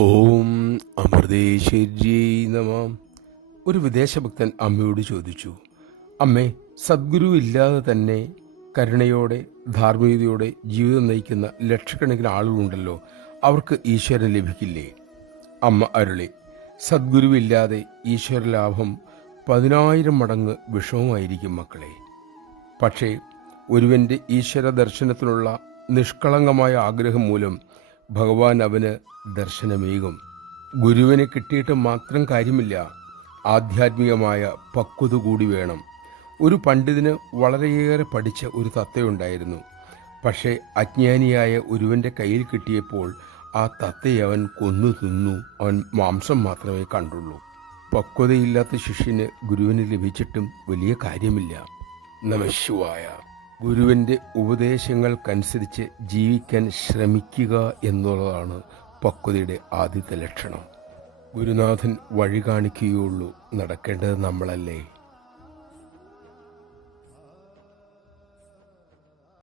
ഓം അമൃതേശ്വര്यै നമ. ഒരു വിദേശഭക്തൻ അമ്മയോട് ചോദിച്ചു, അമ്മേ, സദ്ഗുരു ഇല്ലാതെ തന്നെ കരുണയോടെ ധാർമ്മികതയോടെ ജീവിതം നയിക്കുന്ന ലക്ഷക്കണക്കിന് ആളുകളുണ്ടല്ലോ, അവർക്ക് ഈശ്വരൻ ലഭിക്കില്ലേ? അമ്മ അരുളി, സദ്ഗുരുവില്ലാതെ ഈശ്വരലാഭം 10,000 മടങ്ങ് വിഷമമായിരിക്കും മക്കളെ. പക്ഷേ ഒരുവൻ്റെ ഈശ്വര ദർശനത്തിനുള്ള നിഷ്കളങ്കമായ ആഗ്രഹം മൂലം ഭഗവാൻ അവന് ദർശനമേകും. ഗുരുവിനെ കിട്ടിയിട്ട് മാത്രം കാര്യമില്ല, ആധ്യാത്മികമായ പക്വത കൂടി വേണം. ഒരു പണ്ഡിതന് വളരെയേറെ പഠിച്ച ഒരു തത്തയുണ്ടായിരുന്നു. പക്ഷേ അജ്ഞാനിയായ ഒരുവൻ്റെ കയ്യിൽ കിട്ടിയപ്പോൾ ആ തത്തയെ അവൻ കൊന്നു തിന്നു. അവൻ മാംസം മാത്രമേ കണ്ടുള്ളൂ. പക്വതയില്ലാത്ത ശിഷ്യന് ഗുരുവിന് ലഭിച്ചിട്ടും വലിയ കാര്യമില്ല. നമഃശിവായ. ഗുരുവിൻ്റെ ഉപദേശങ്ങൾക്കനുസരിച്ച് ജീവിക്കാൻ ശ്രമിക്കുക എന്നുള്ളതാണ് പക്വതയുടെ ആദ്യത്തെ ലക്ഷണം. ഗുരുനാഥൻ വഴി കാണിക്കുകയുള്ളൂ, നടക്കേണ്ടത് നമ്മളല്ലേ.